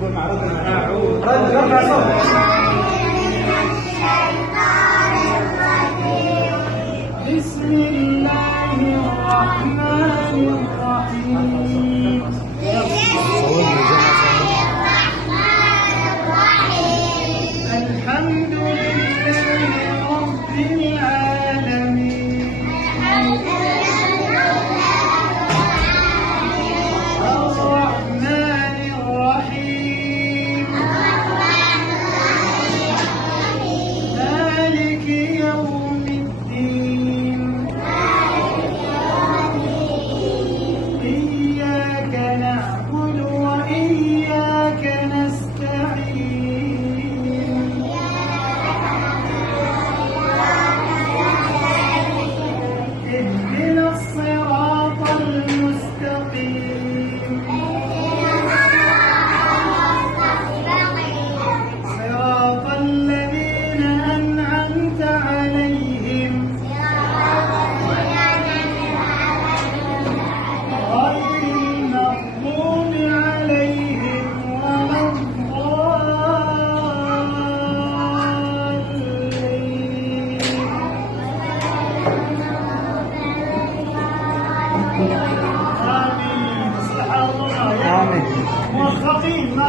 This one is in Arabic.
بسم الله الرحمن الرحيم. الحمد لله رب العالمين. الرحمن الرحيم. مالك يوم الدين. إياك نعبد وإياك نستعين. اهدنا الصراط المستقيم. صراط الذين أنعمت عليهم غير المغضوب عليهم ولا الضالين. آمين. صلح الله. آمين. موفقين.